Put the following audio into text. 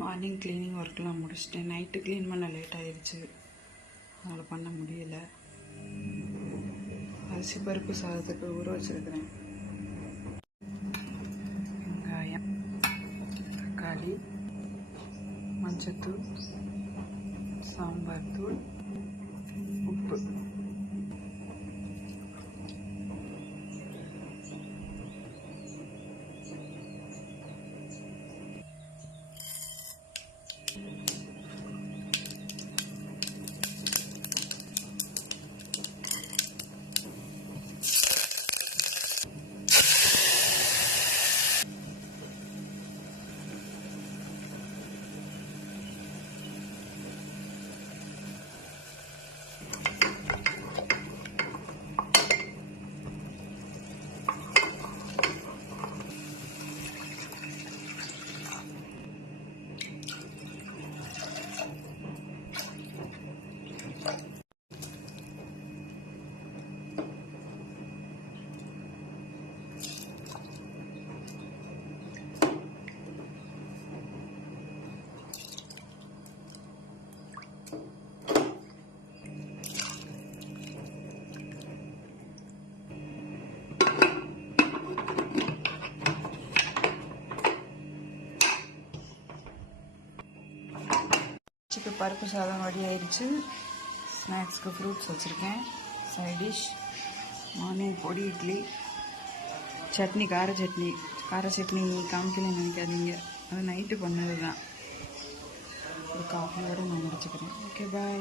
Morning cleaning ஒர்க்லாம் முடிச்சிட்டேன். Night clean பண்ண லேட் ஆயிடுச்சு, அதனால் பண்ண முடியல. அரிசி பருப்பு சாதத்துக்கு ஊற வச்சுருக்கிறேன். வெங்காயம், தக்காளி, மஞ்சத்தூள், சாம்பார் தூள், உப்பு. பருப்பு சாதம் ரெடி ஆயிடுச்சு. ஸ்நாக்ஸ்க்கு ஃப்ரூட்ஸ் வச்சுருக்கேன். சைட் டிஷ் மார்னிங் பொடி இட்லி, சட்னி, கார சட்னி காமிக்கலன்னு நினைக்காதீங்க, அது நைட்டு பண்ணது தான். ஒரு காஃபியோடு நான் முடிச்சுக்கிறேன். ஓகே, பாய்.